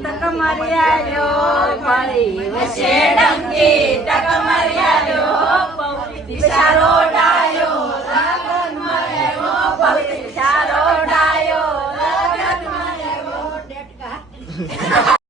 ટકમરિયાયો ફરી વસે ડંકી ટકમરિયાયો પૌતી સારો ડાયો લગન માર્યો પૌતી સારો ડાયો લગન માર્યો ડેટકા